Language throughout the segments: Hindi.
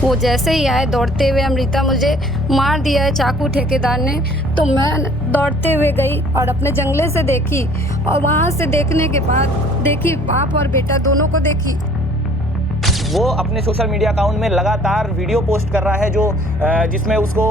वो जैसे ही आए दौड़ते हुए, अमृता मुझे मार दिया है चाकू ठेकेदार ने। तो मैं दौड़ते हुए गई और अपने जंगले से देखी, और वहाँ से देखने के बाद देखी बाप और बेटा दोनों को देखी। वो अपने सोशल मीडिया अकाउंट में लगातार वीडियो पोस्ट कर रहा है जो जिसमें उसको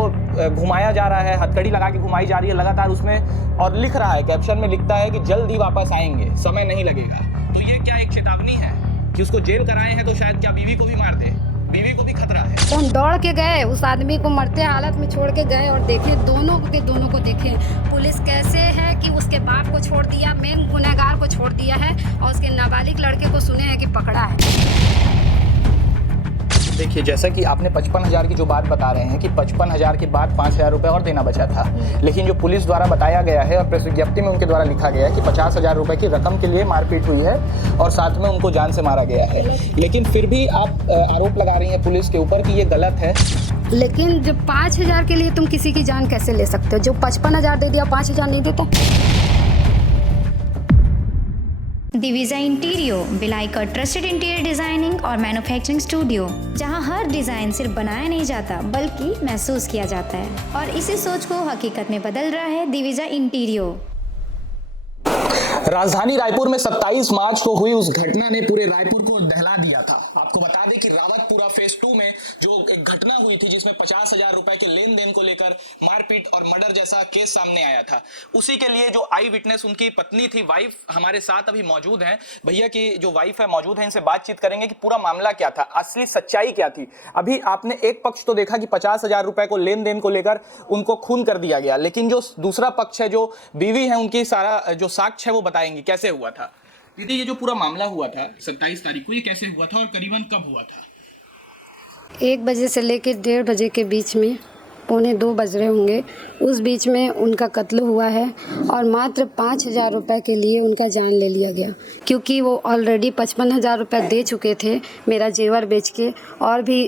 घुमाया जा रहा है, हथकड़ी लगा के घुमाई जा रही है लगातार उसमें, और लिख रहा है, कैप्शन में लिखता है कि जल्द ही वापस आएंगे, समय नहीं लगेगा। तो ये क्या एक चेतावनी है कि उसको जेल कराए हैं तो शायद क्या बीवी को भी मार दे, बीवी को भी खतरा है। तो हम दौड़ के गए, उस आदमी को मरते हालत में छोड़ के गए और देखे दोनों को देखे पुलिस कैसे है कि उसके बाप को छोड़ दिया, मेन गुनहगार को छोड़ दिया है, और उसके नाबालिग लड़के को सुने हैं कि पकड़ा है। देखिए, जैसा कि आपने 55,000 की जो बात बता रहे हैं कि 55,000 के बाद 5,000 रुपये और देना बचा था, लेकिन जो पुलिस द्वारा बताया गया है और प्रेस विज्ञप्ति में उनके द्वारा लिखा गया है कि 50,000 रुपये की रकम के लिए मारपीट हुई है और साथ में उनको जान से मारा गया है। लेकिन फिर भी आप आरोप लगा रही हैं पुलिस के ऊपर कि ये गलत है। लेकिन जो 5,000 के लिए तुम किसी की जान कैसे ले सकते हो? जो 55,000 दे दिया, 5,000 नहीं देता। दिविजा इंटीरियो भिलाई का ट्रस्टेड इंटीरियर डिजाइनिंग और मैन्युफैक्चरिंग स्टूडियो, जहां हर डिजाइन सिर्फ बनाया नहीं जाता बल्कि महसूस किया जाता है, और इसी सोच को हकीकत में बदल रहा है दिविजा इंटीरियो। राजधानी रायपुर में 27 मार्च को हुई उस घटना ने पूरे रायपुर को दहला दिया था। आपको बता दें कि रावतपुरा फेज 2 में जो एक घटना हुई थी जिसमें 50,000 रुपए के लेन देन को लेकर मारपीट और मर्डर जैसा केस सामने आया था, उसी के लिए जो आई विटनेस उनकी पत्नी थी, वाइफ हमारे साथ अभी मौजूद हैं। भैया की जो वाइफ है मौजूद है, इनसे बातचीत करेंगे कि पूरा मामला क्या था, असली सच्चाई क्या थी। अभी आपने एक पक्ष तो देखा कि 50,000 रुपए को लेन देन को लेकर उनको खून कर दिया गया, लेकिन जो दूसरा पक्ष है, जो बीवी है, उनकी सारा जो साक्ष्य है वो बताएंगे कैसे हुआ था। दीदी, ये जो पूरा मामला हुआ था 27 तारीख को, ये कैसे हुआ था और करीबन कब हुआ था? 1 बजे से लेकर 1:30 बजे के बीच में, पौने 2 बज रहे होंगे, उस बीच में उनका कत्ल हुआ है, और मात्र 5,000 रुपये के लिए उनका जान ले लिया गया, क्योंकि वो ऑलरेडी 55,000 रुपये दे चुके थे मेरा जेवर बेच के, और भी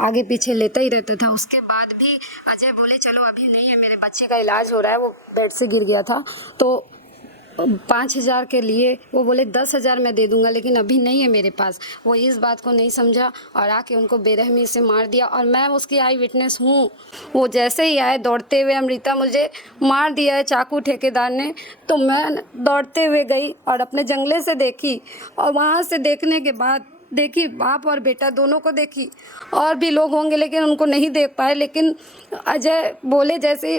आगे पीछे लेता ही रहता था। उसके बाद भी अजय बोले चलो अभी नहीं है, मेरे बच्चे का इलाज हो रहा है, वो बेड से गिर गया था, तो 5,000 के लिए वो बोले 10,000 मैं दे दूंगा, लेकिन अभी नहीं है मेरे पास। वो इस बात को नहीं समझा और आके उनको बेरहमी से मार दिया, और मैं उसकी आई विटनेस हूँ। वो जैसे ही आए दौड़ते हुए, अमृता मुझे मार दिया है चाकू ठेकेदार ने। तो मैं दौड़ते हुए गई और अपने जंगले से देखी, और वहाँ से देखने के बाद देखी बाप और बेटा दोनों को देखी, और भी लोग होंगे लेकिन उनको नहीं देख पाए। लेकिन अजय बोले जैसे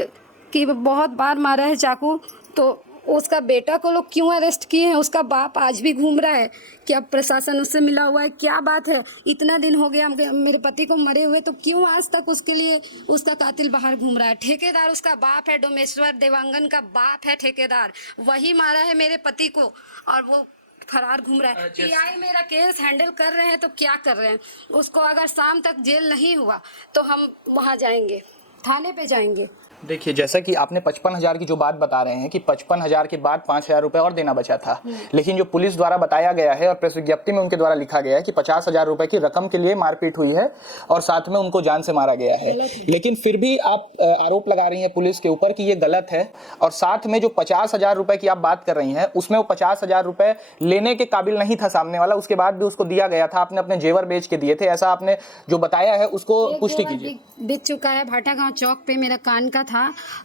कि बहुत बार मारा है चाकू, तो उसका बेटा को लोग क्यों अरेस्ट किए हैं? उसका बाप आज भी घूम रहा है, क्या प्रशासन उससे मिला हुआ है? क्या बात है, इतना दिन हो गया मेरे पति को मरे हुए, तो क्यों आज तक उसके लिए उसका कातिल बाहर घूम रहा है? ठेकेदार उसका बाप है, डोमेश्वर देवांगन का बाप है ठेकेदार, वही मारा है मेरे पति को, और वो फरार घूम रहा है। पीआई मेरा केस हैंडल कर रहे हैं, तो क्या कर रहे हैं? उसको अगर शाम तक जेल नहीं हुआ तो हम वहाँ जाएंगे, थाने पे जाएंगे। देखिए, जैसा कि आपने 55,000 की जो बात बता रहे हैं कि 55,000 के बाद 5,000 रुपये और देना बचा था, लेकिन जो पुलिस द्वारा बताया गया है और प्रेस विज्ञप्ति में उनके द्वारा लिखा गया है कि 50,000 रुपये की रकम के लिए मारपीट हुई है और साथ में उनको जान से मारा गया है। लेकिन फिर भी आप आरोप लगा रही हैं पुलिस के ऊपर कि ये गलत है, और साथ में जो 50,000 रुपये की आप बात कर रही हैं उसमें वो 50,000 रुपये लेने के काबिल नहीं था सामने वाला, उसके बाद भी उसको दिया गया था, आपने अपने जेवर बेच के दिए थे, ऐसा आपने जो बताया है उसको पुष्टि कीजिए। बेच चुका है, भाटा गाँव चौक पे मेरा कान का था,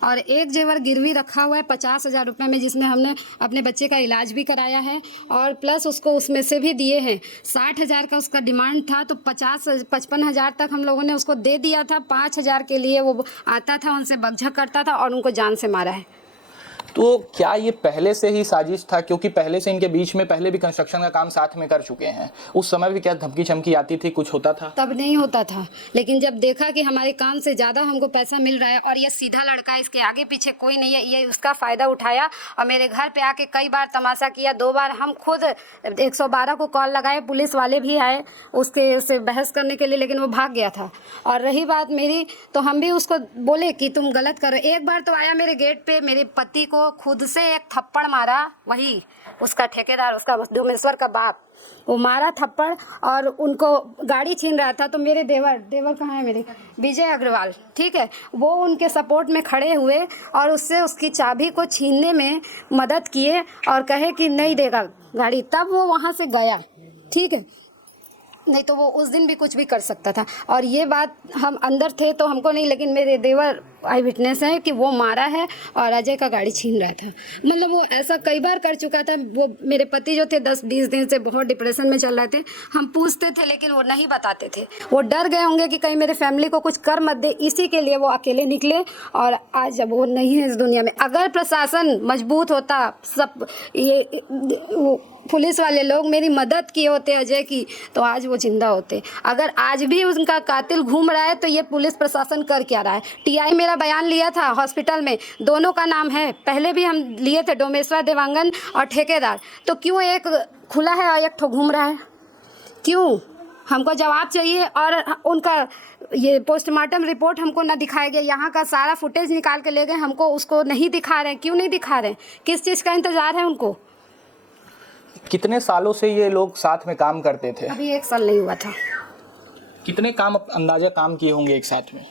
और एक जेवर गिरवी रखा हुआ है 50,000 रुपये में, जिसमें हमने अपने बच्चे का इलाज भी कराया है, और प्लस उसको उसमें से भी दिए हैं। 60,000 का उसका डिमांड था, तो 55,000 तक हम लोगों ने उसको दे दिया था। 5,000 के लिए वो आता था, उनसे बकझक करता था और उनको जान से मारा है। तो क्या ये पहले से ही साजिश था? क्योंकि पहले से इनके बीच में पहले भी कंस्ट्रक्शन का काम साथ में कर चुके हैं, उस समय भी क्या धमकी चमकी आती थी, कुछ होता था? तब नहीं होता था, लेकिन जब देखा कि हमारे काम से ज़्यादा हमको पैसा मिल रहा है और ये सीधा लड़का है, इसके आगे पीछे कोई नहीं है, ये उसका फ़ायदा उठाया और मेरे घर पे आके कई बार तमाशा किया। 2 बार हम खुद 112 को कॉल लगाए, पुलिस वाले भी आए उससे बहस करने के लिए, लेकिन वो भाग गया था। और रही बात मेरी, तो हम भी उसको बोले कि तुम गलत कर रहे। एक बार तो आया मेरे गेट पे, मेरे पति को खुद से एक थप्पड़ मारा, वही उसका ठेकेदार, उसका डोमेश्वर का बाप, वो मारा थप्पड़, और उनको गाड़ी छीन रहा था। तो मेरे देवर कहाँ है मेरे, विजय अग्रवाल, ठीक है, वो उनके सपोर्ट में खड़े हुए और उससे उसकी चाबी को छीनने में मदद किए और कहे कि नहीं देगा गाड़ी, तब वो वहाँ से गया, ठीक है। नहीं तो वो उस दिन भी कुछ भी कर सकता था। और ये बात हम अंदर थे तो हमको नहीं, लेकिन मेरे देवर आई विटनेस हैं कि वो मारा है और अजय का गाड़ी छीन रहा था। मतलब वो ऐसा कई बार कर चुका था। वो मेरे पति जो थे 10-20 दिन से बहुत डिप्रेशन में चल रहे थे। हम पूछते थे लेकिन वो नहीं बताते थे। वो डर गए होंगे कि कहीं मेरे फैमिली को कुछ कर मत दे, इसी के लिए वो अकेले निकले। और आज जब वो नहीं है इस दुनिया में, अगर प्रशासन मजबूत होता, सब ये पुलिस वाले लोग मेरी मदद किए होते अजय की, तो आज वो जिंदा होते। अगर आज भी उनका कातिल घूम रहा है तो ये पुलिस प्रशासन कर क्या रहा है। टीआई मेरा बयान लिया था हॉस्पिटल में, दोनों का नाम है, पहले भी हम लिए थे, डोमेश्वर देवांगन और ठेकेदार। तो क्यों एक खुला है और एक ठो घूम रहा है? क्यों? हमको जवाब चाहिए। और उनका ये पोस्टमार्टम रिपोर्ट हमको ना दिखाया गया, यहाँ का सारा फुटेज निकाल के ले गए, हमको उसको नहीं दिखा रहे हैं। क्यों नहीं दिखा रहे हैं? किस चीज़ का इंतज़ार है उनको? कितने सालों से ये लोग साथ में काम करते थे? अभी 1 साल नहीं हुआ था। कितने काम अंदाजा काम किए होंगे एक साथ में?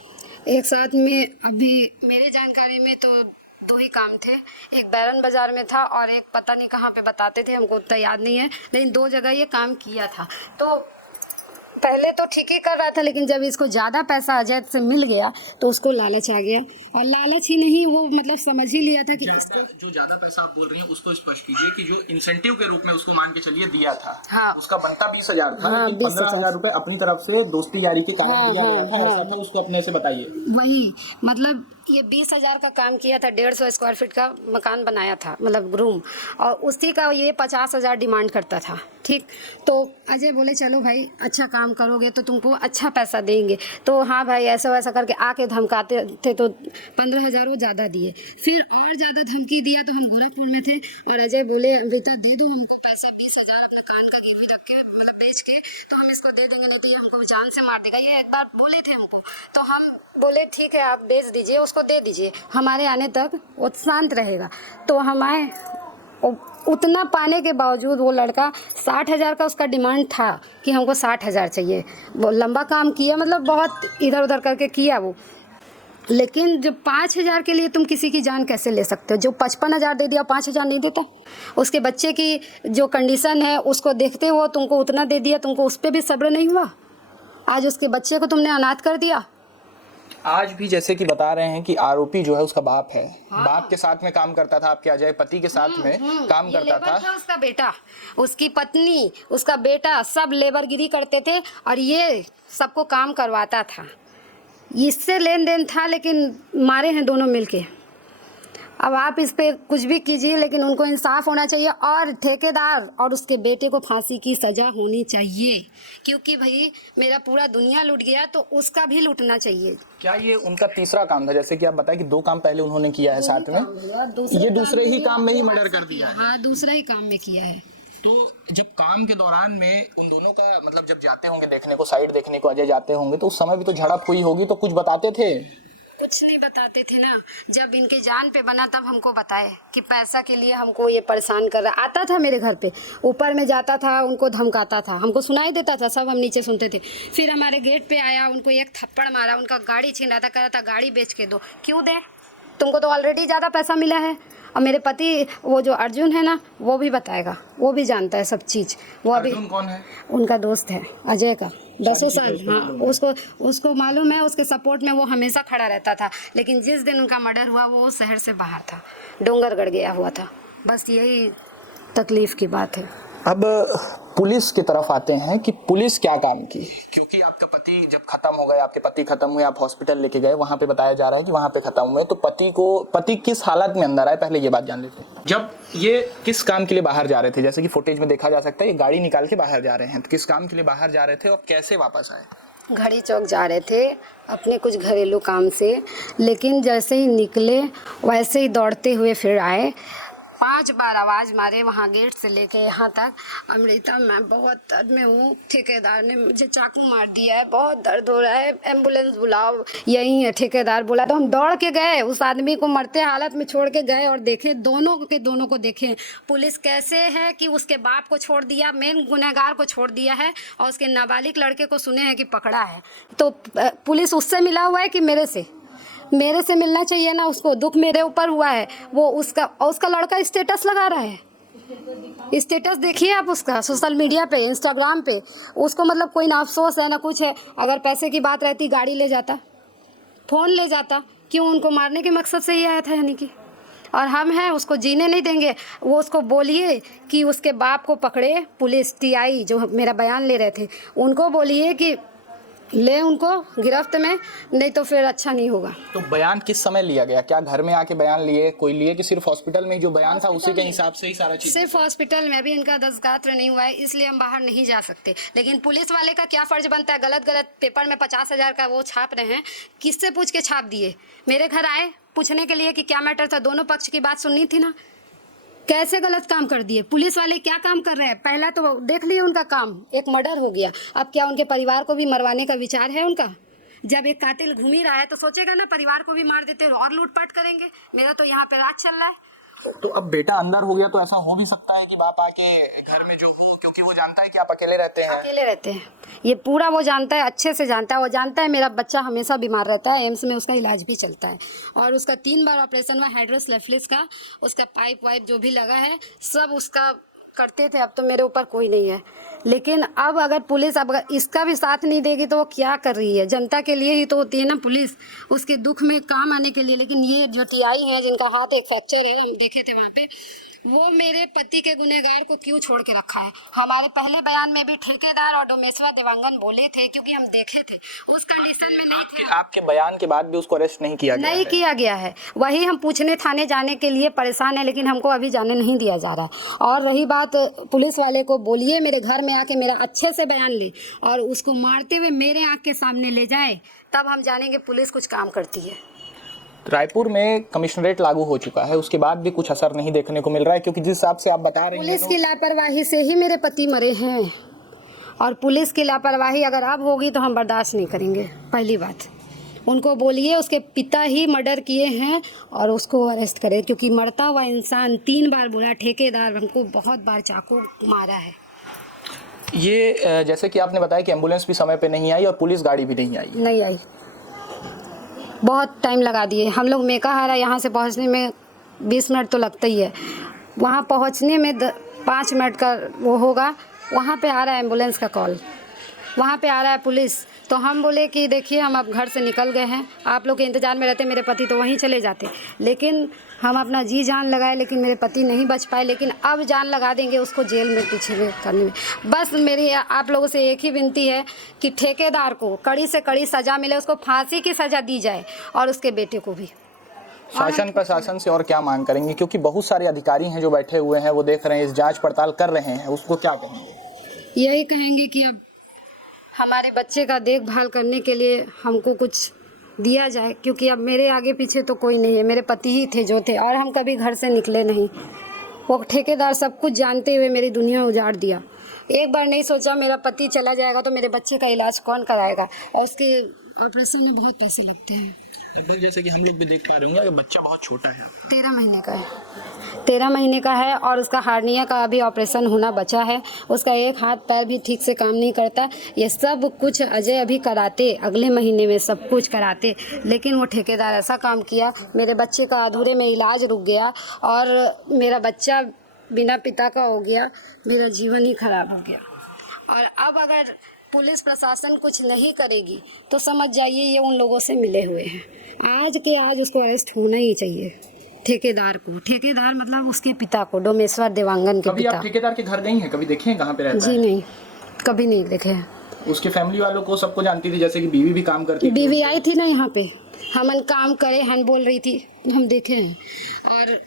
एक साथ में अभी मेरे जानकारी में तो 2 ही काम थे। एक बैरन बाजार में था और एक पता नहीं कहाँ पे बताते थे, हमको उतना याद नहीं है, लेकिन 2 जगह ये काम किया था। तो पहले तो ठीक ही कर रहा था, लेकिन जब इसको ज़्यादा पैसा अजय से मिल गया तो उसको लालच आ गया। और लालच ही नहीं, वो मतलब समझ ही लिया था कि जो ज्यादा पैसा आप बोल रही हैं उसको स्पष्ट कीजिए कि जो इंसेंटिव के रूप में उसको मान के चलिए दिया था, हाँ, उसका बनता 20,000 था। हाँ, 15,000 रुपए अपनी तरफ से दोस्ती यारी के कारण दिया गया था, ऐसा था? उसको अपने से बताइए। वही मतलब ये 20,000 का काम किया था, 150 स्क्वायर फीट का मकान बनाया था, मतलब रूम, और उसी का ये 50,000 डिमांड करता था। ठीक, तो अजय बोले चलो भाई अच्छा काम करोगे तो तुमको अच्छा पैसा देंगे। तो हाँ भाई ऐसा वैसा करके आके धमकाते थे, तो 15,000 वो ज़्यादा दिए। फिर और ज़्यादा धमकी दिया तो हम गोरखपुर में थे और अजय बोले बेटा दे दो हमको पैसा, 20,000 अपने कान का गिरवी रख के मतलब बेच के तो हम इसको दे देंगे, नहीं तो ये हमको जान से मार देगा। ये एक बार बोले थे हमको, तो हम बोले ठीक है आप बेच दीजिए, उसको दे दीजिए, हमारे आने तक वो शांत रहेगा। तो हम आए, उतना पाने के बावजूद वो लड़का 60,000 का उसका डिमांड था कि हमको 60,000 चाहिए। वो लंबा काम किया, मतलब बहुत इधर उधर करके किया वो, लेकिन जो 5,000 के लिए तुम किसी की जान कैसे ले सकते हो? जो 55,000 दे दिया 5,000 नहीं देता? उसके बच्चे की जो कंडीशन है उसको देखते हो तुमको उतना दे दिया, तुमको उस पर भी सब्र नहीं हुआ? आज उसके बच्चे को तुमने अनाथ कर दिया। आज भी जैसे कि बता रहे हैं कि आरोपी जो है उसका बाप है, हाँ। बाप के साथ में काम करता था, आपके अजय पति के साथ में काम करता था। उसका बेटा, उसकी पत्नी, उसका बेटा सब लेबरगिरी करते थे और ये सबको काम करवाता था। इससे लेन देन था, लेकिन मारे हैं दोनों मिलके। अब आप इस पे कुछ भी कीजिए, लेकिन उनको इंसाफ होना चाहिए और ठेकेदार और उसके बेटे को फांसी की सज़ा होनी चाहिए, क्योंकि भाई मेरा पूरा दुनिया लूट गया तो उसका भी लूटना चाहिए। क्या ये उनका तीसरा काम था? जैसे कि आप बताएं कि 2 काम पहले उन्होंने किया है साथ में, ये दूसरे ही काम में ही मर्डर कर दिया है। हाँ, दूसरा ही काम में किया है। तो जब काम के दौरान में उन दोनों का मतलब जब जाते होंगे देखने को, साइड देखने को अजय जाते होंगे, तो उस समय भी तो झड़प हुई होगी, तो कुछ बताते थे? कुछ नहीं बताते थे ना। जब इनके जान पे बना तब हमको बताए कि पैसा के लिए हमको ये परेशान कर रहा। आता था मेरे घर पे, ऊपर में जाता था, उनको धमकाता था, हमको सुनाई देता था, सब हम नीचे सुनते थे। फिर हमारे गेट पे आया, उनको एक थप्पड़ मारा, उनका गाड़ी छीन रहा था, कह रहा था गाड़ी बेच के दो। क्यों दे? तुमको तो ऑलरेडी ज़्यादा पैसा मिला है। और मेरे पति वो जो अर्जुन है ना, वो भी बताएगा, वो भी जानता है सब चीज़। वो अभी कौन है? उनका दोस्त है अजय का, 10 साल। हाँ, उसको मालूम है, उसके सपोर्ट में वो हमेशा खड़ा रहता था। लेकिन जिस दिन उनका मर्डर हुआ वो शहर से बाहर था, डोंगरगढ़ गया हुआ था। बस यही तकलीफ की बात है। अब पुलिस की तरफ आते हैं कि पुलिस क्या काम की, क्योंकि आपका पति जब खत्म हो गए, आपके पति खत्म हुए, आप हॉस्पिटल लेके गए, वहां पे बताया जा रहा है कि वहां पे खत्म हुए, तो पति किस हालत में अंदर आए, पहले ये बात जान लेते हैं। जब ये किस काम के लिए बाहर जा रहे थे, जैसे कि फुटेज में देखा जा सकता है, ये गाड़ी निकाल के बाहर जा रहे हैं, तो किस काम के लिए बाहर जा रहे थे और कैसे वापस आए? घड़ी चौक जा रहे थे अपने कुछ घरेलू काम से, लेकिन जैसे ही निकले वैसे ही दौड़ते हुए फिर आए। 5 बार आवाज़ मारे वहाँ गेट से लेके यहाँ तक। अमृता मैं बहुत दर्द में हूँ, ठेकेदार ने मुझे चाकू मार दिया है, बहुत दर्द हो रहा है, एम्बुलेंस बुलाओ। यही है, ठेकेदार बोला। तो हम दौड़ के गए, उस आदमी को मरते हालत में छोड़ के गए और देखे दोनों को देखे पुलिस कैसे है कि उसके बाप को छोड़ दिया, मेन गुनहगार को छोड़ दिया है, और उसके नाबालिग लड़के को सुने हैं कि पकड़ा है। तो पुलिस उससे मिला हुआ है कि मेरे से मिलना चाहिए ना उसको। दुख मेरे ऊपर हुआ है, वो उसका लड़का स्टेटस लगा रहा है। स्टेटस देखिए आप उसका सोशल मीडिया पे, इंस्टाग्राम पे। उसको मतलब कोई ना अफसोस है ना कुछ है। अगर पैसे की बात रहती गाड़ी ले जाता, फ़ोन ले जाता। क्यों? उनको मारने के मकसद से ही आया था यानी कि। और हम हैं उसको जीने नहीं देंगे। वो उसको बोलिए कि उसके बाप को पकड़े पुलिस, टीआई जो मेरा बयान ले रहे थे उनको बोलिए कि ले उनको गिरफ्त में, नहीं तो फिर अच्छा नहीं होगा। तो बयान किस समय लिया गया? क्या घर में आके बयान लिए, कोई लिए कि सिर्फ हॉस्पिटल में जो बयान था उसी के हिसाब से ही सारा चीज? सिर्फ हॉस्पिटल में। अभी इनका दस्तगात्र नहीं हुआ है इसलिए हम बाहर नहीं जा सकते। लेकिन पुलिस वाले का क्या फर्ज बनता है? गलत गलत पेपर में 50,000 का वो छाप रहे हैं। किससे पूछ के छाप दिए? मेरे घर आए पूछने के लिए कि क्या मैटर था, दोनों पक्ष की बात सुननी थी ना। कैसे गलत काम कर दिए? पुलिस वाले क्या काम कर रहे हैं? पहला तो देख लिए उनका काम, एक मर्डर हो गया। अब क्या उनके परिवार को भी मरवाने का विचार है उनका? जब एक कातिल घूम ही रहा है तो सोचेगा ना परिवार को भी मार देते और लूटपाट करेंगे। मेरा तो यहाँ पे राज चल रहा है। तो अब बेटा अंदर हो गया तो ऐसा हो भी सकता है कि बाप आके घर में जो हो, क्योंकि वो जानता है कि आप अकेले रहते हैं। अकेले रहते हैं, ये पूरा वो जानता है, अच्छे से जानता है। वो जानता है मेरा बच्चा हमेशा बीमार रहता है, एम्स में उसका इलाज भी चलता है और उसका 3 बार ऑपरेशन हुआ हाइड्रोसेफेलस का। उसका पाइप वाइप जो भी लगा है सब उसका करते थे। अब तो मेरे ऊपर कोई नहीं है। लेकिन अब अगर पुलिस अब इसका भी साथ नहीं देगी तो वो क्या कर रही है? जनता के लिए ही तो होती है ना पुलिस, उसके दुख में काम आने के लिए। लेकिन ये जो टीआई हैं जिनका हाथ एक फ्रैक्चर है, हम देखे थे वहाँ पे, वो मेरे पति के गुनहगार को क्यों छोड़ के रखा है? हमारे पहले बयान में भी ठेकेदार और डोमेश्वर देवांगन बोले थे क्योंकि हम देखे थे उस कंडीशन में नहीं थे। आपके बयान के बाद भी उसको अरेस्ट नहीं किया गया? नहीं किया गया है। वही हम पूछने थाने जाने के लिए परेशान है लेकिन हमको अभी जाने नहीं दिया जा रहा। और रही बात, पुलिस वाले को बोलिए मेरे घर में आके मेरा अच्छे से बयान ले और उसको मारते हुए मेरे आँख के सामने ले जाए, तब हम जानेंगे पुलिस कुछ काम करती है। रायपुर में कमिश्नरेट लागू हो चुका है, उसके बाद भी कुछ असर नहीं देखने को मिल रहा है, क्योंकि जिस हिसाब से आप बता रहे हैं पुलिस की लापरवाही से ही मेरे पति मरे हैं और पुलिस की लापरवाही अगर अब होगी तो हम बर्दाश्त नहीं करेंगे। पहली बात उनको बोलिए उसके पिता ही मर्डर किए हैं और उसको अरेस्ट करें, क्योंकि मरता हुआ इंसान 3 बार बोला ठेकेदार हमको बहुत बार चाकू मारा है। ये जैसे कि आपने बताया कि एम्बुलेंस भी समय पे नहीं आई और पुलिस गाड़ी भी नहीं आई। बहुत टाइम लगा दिए हम लोग। मेकाहारा यहाँ से पहुँचने में 20 मिनट तो लगता ही है। वहाँ पहुँचने में 5 मिनट का वो होगा। वहाँ पे आ रहा है एम्बुलेंस का कॉल, वहाँ पे आ रहा है पुलिस। तो हम बोले कि देखिए हम अब घर से निकल गए हैं, आप लोग के इंतज़ार में रहते, मेरे पति तो वहीं चले जाते। लेकिन हम अपना जी जान लगाए लेकिन मेरे पति नहीं बच पाए। लेकिन अब जान लगा देंगे उसको जेल में पीछे में करने में। बस मेरी आप लोगों से एक ही विनती है कि ठेकेदार को कड़ी से कड़ी सज़ा मिले, उसको फांसी की सज़ा दी जाए और उसके बेटे को भी। शासन प्रशासन से और क्या मांग करेंगे, क्योंकि बहुत सारे अधिकारी हैं जो बैठे हुए हैं, वो देख रहे हैं, इस जांच पड़ताल कर रहे हैं, उसको क्या कहेंगे? यही कहेंगे कि अब हमारे बच्चे का देखभाल करने के लिए हमको कुछ दिया जाए, क्योंकि अब मेरे आगे पीछे तो कोई नहीं है। मेरे पति ही थे जो थे और हम कभी घर से निकले नहीं। वो ठेकेदार सब कुछ जानते हुए मेरी दुनिया उजाड़ दिया। एक बार नहीं सोचा मेरा पति चला जाएगा तो मेरे बच्चे का इलाज कौन कराएगा, और उसके ऑपरेशन में बहुत पैसे लगते हैं। जैसे कि हम लोग भी देख पा रहे होंगे, बच्चा बहुत छोटा है, 13 महीने का है। 13 महीने का है और उसका हार्निया का अभी ऑपरेशन होना बचा है। उसका एक हाथ पैर भी ठीक से काम नहीं करता। ये सब कुछ अजय अभी कराते, अगले महीने में सब कुछ कराते, लेकिन वो ठेकेदार ऐसा काम किया, मेरे बच्चे का अधूरे में इलाज रुक गया और मेरा बच्चा बिना पिता का हो गया। मेरा जीवन ही खराब हो गया। और अब अगर पुलिस प्रशासन कुछ नहीं करेगी तो समझ जाइए ये उन लोगों से मिले हुए हैं। आज के आज उसको अरेस्ट होना ही चाहिए, ठेकेदार को। ठेकेदार मतलब उसके पिता को, डोमेश्वर देवांगन के कभी पिता। आप ठेकेदार के घर गई हैं? कभी देखे हैं कहाँ पे रहता है? जी नहीं, कभी नहीं देखे हैं। उसके फैमिली वालों को सबको जानती थी, जैसे कि बीवी भी काम करती थी? बीवी आई थी ना यहाँ पे, हमन काम करे हन बोल रही थी, हम देखे हैं। और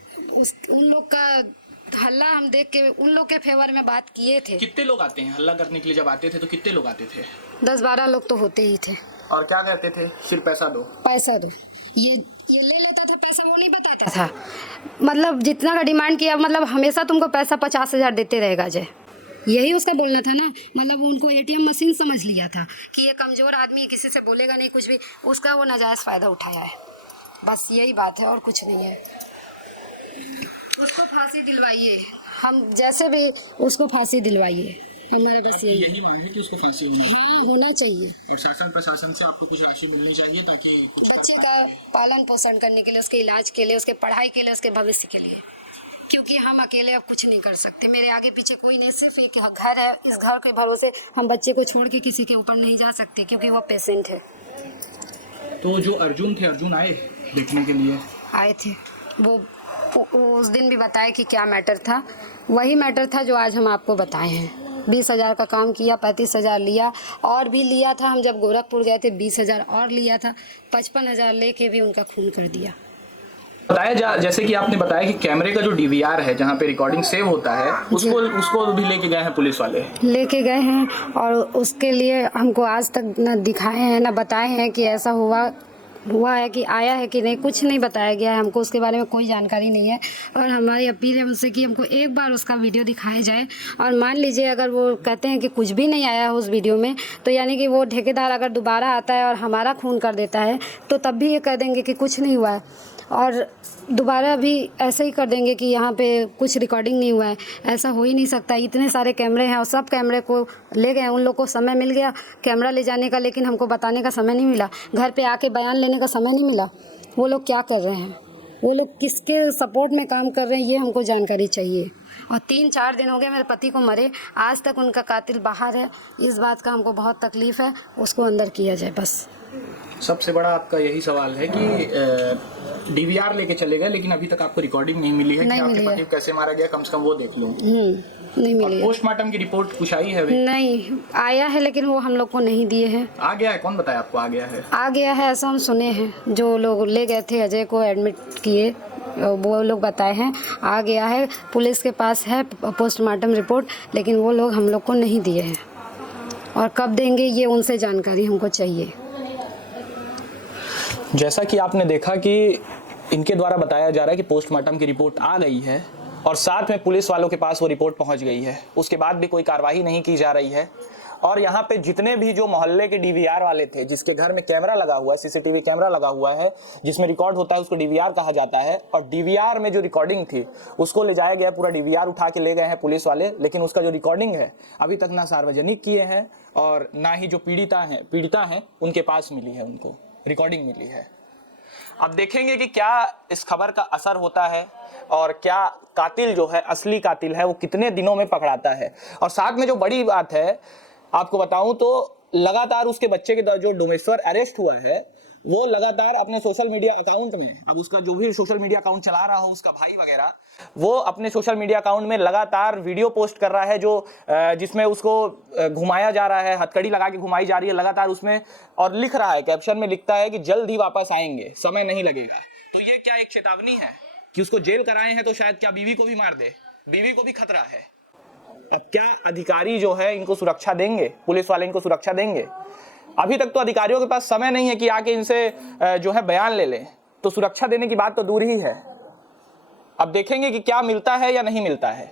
उन लोग का हल्ला हम देख के उन लोग के फेवर में बात किए थे। कितने लोग आते हैं हल्ला करने के लिए? जब आते थे तो कितने लोग आते थे? 10-12 लोग तो होते ही थे। और क्या कहते थे? सिर्फ पैसा दो, पैसा दो। ये ले लेता था पैसा, वो नहीं बताता था। मतलब जितना का डिमांड किया, मतलब हमेशा तुमको पैसा 50,000 देते रहेगा अजय, यही उसका बोलना था ना। मतलब उनको ATM मशीन समझ लिया था कि ये कमज़ोर आदमी किसी से बोलेगा नहीं कुछ भी, उसका वो नाजायज़ फ़ायदा उठाया है। बस यही बात है और कुछ नहीं है। उसको फांसी दिलवाइए, हम जैसे भी उसको फांसी दिलवाइए, हमारा बस यही मांग है कि उसको फांसी होना चाहिए। हाँ, होना चाहिए। और शासन प्रशासन से आपको कुछ राशि मिलनी चाहिए ताकि बच्चे का पालन पोषण करने के लिए, उसके इलाज के लिए, उसके पढ़ाई के लिए, उसके भविष्य के लिए। क्योंकि हम अकेले अब कुछ नहीं कर सकते। मेरे आगे पीछे कोई नहीं, सिर्फ एक घर है। इस घर के भरोसे हम बच्चे को छोड़ के किसी के ऊपर नहीं जा सकते, क्योंकि वो पेशेंट है। तो जो अर्जुन थे, अर्जुन आए देखने के लिए? आए थे। वो उस दिन भी बताया कि क्या मैटर था, वही मैटर था जो आज हम आपको बताए हैं। 20,000 का काम किया, 35,000 लिया, और भी लिया था। हम जब गोरखपुर गए थे 20,000 और लिया था। 55,000 लेके भी उनका खून कर दिया। बताया जैसे कि आपने बताया कि कैमरे का जो डीवीआर है जहाँ पे रिकॉर्डिंग सेव होता है, उसको भी लेके गए हैं पुलिस वाले? लेके गए हैं, और उसके लिए हमको आज तक ना दिखाए हैं ना बताए हैं कि ऐसा हुआ है कि आया है कि नहीं, कुछ नहीं बताया गया है हमको। उसके बारे में कोई जानकारी नहीं है, और हमारी अपील है उनसे कि हमको एक बार उसका वीडियो दिखाया जाए। और मान लीजिए अगर वो कहते हैं कि कुछ भी नहीं आया है उस वीडियो में, तो यानी कि वो ठेकेदार अगर दोबारा आता है और हमारा खून कर देता है, तो तब भी ये कह देंगे कि कुछ नहीं हुआ है, और दोबारा भी ऐसे ही कर देंगे कि यहाँ पे कुछ रिकॉर्डिंग नहीं हुआ है। ऐसा हो ही नहीं सकता। इतने सारे कैमरे हैं और सब कैमरे को ले गए। उन लोग को समय मिल गया कैमरा ले जाने का, लेकिन हमको बताने का समय नहीं मिला, घर पे आके बयान लेने का समय नहीं मिला। वो लोग क्या कर रहे हैं, वो लोग किसके सपोर्ट में काम कर रहे हैं, ये हमको जानकारी चाहिए। और 3-4 दिन हो गए मेरे पति को मरे, आज तक उनका कातिल बाहर है। इस बात का हमको बहुत तकलीफ़ है, उसको अंदर किया जाए बस। सबसे बड़ा आपका यही सवाल है कि डीवीआर लेके चले गए, लेकिन अभी तक आपको रिकॉर्डिंग नहीं मिली है कि आपके पति को कैसे मारा गया, कम से कम वो देख लूं। नहीं मिली। पोस्टमार्टम की रिपोर्ट कुछ आई है? नहीं आया है, लेकिन वो हम लोग को नहीं दिए हैं। आ गया है? कौन बताया आपको आ गया है? आ गया है ऐसा हम सुने हैं, जो लोग ले गए थे अजय को एडमिट किए, वो लोग बताए हैं आ गया है। पुलिस के पास है पोस्टमार्टम रिपोर्ट, लेकिन वो लोग हम लोग को नहीं दिए हैं, और कब देंगे ये उनसे जानकारी हमको चाहिए। जैसा कि आपने देखा कि इनके द्वारा बताया जा रहा है कि पोस्टमार्टम की रिपोर्ट आ गई है, और साथ में पुलिस वालों के पास वो रिपोर्ट पहुंच गई है। उसके बाद भी कोई कार्रवाई नहीं की जा रही है। और यहाँ पे जितने भी जो मोहल्ले के डीवीआर वाले थे, जिसके घर में कैमरा लगा हुआ है, सीसीटीवी कैमरा लगा हुआ है जिसमें रिकॉर्ड होता है, उसको डीवीआर कहा जाता है। और डीवीआर में जो रिकॉर्डिंग थी उसको ले जाया गया, पूरा डीवीआर उठा के ले गए हैं पुलिस वाले, लेकिन उसका जो रिकॉर्डिंग है अभी तक ना सार्वजनिक किए हैं, और ना ही जो पीड़िता हैं उनके पास मिली है, उनको रिकॉर्डिंग मिली है। अब देखेंगे कि क्या इस खबर का असर होता है, और क्या कातिल जो है, असली कातिल है, वो कितने दिनों में पकड़ाता है। और साथ में जो बड़ी बात है आपको बताऊं तो लगातार उसके बच्चे के जो डोमेश्वर अरेस्ट हुआ है, वो लगातार अपने सोशल मीडिया अकाउंट में, अब उसका जो भी सोशल मीडिया अकाउंट चला रहा हो, उसका भाई वगैरह, वो अपने सोशल मीडिया अकाउंट में लगातार वीडियो पोस्ट कर रहा है, जो जिसमें उसको घुमाया जा रहा है, हथकड़ी लगा के घुमाई जा रही है लगातार उसमें, और लिख रहा है, कैप्शन में लिखता है कि जल्द ही वापस आएंगे, समय नहीं लगेगा। तो ये क्या एक चेतावनी है कि उसको जेल कराए हैं तो शायद क्या बीवी को भी मार दे, बीवी को भी खतरा है। अब क्या अधिकारी जो है इनको सुरक्षा देंगे, पुलिस वाले इनको सुरक्षा देंगे? अभी तक तो अधिकारियों के पास समय नहीं है कि आके इनसे जो है बयान ले लें, तो सुरक्षा देने की बात तो दूर ही है। अब देखेंगे कि क्या मिलता है या नहीं मिलता है।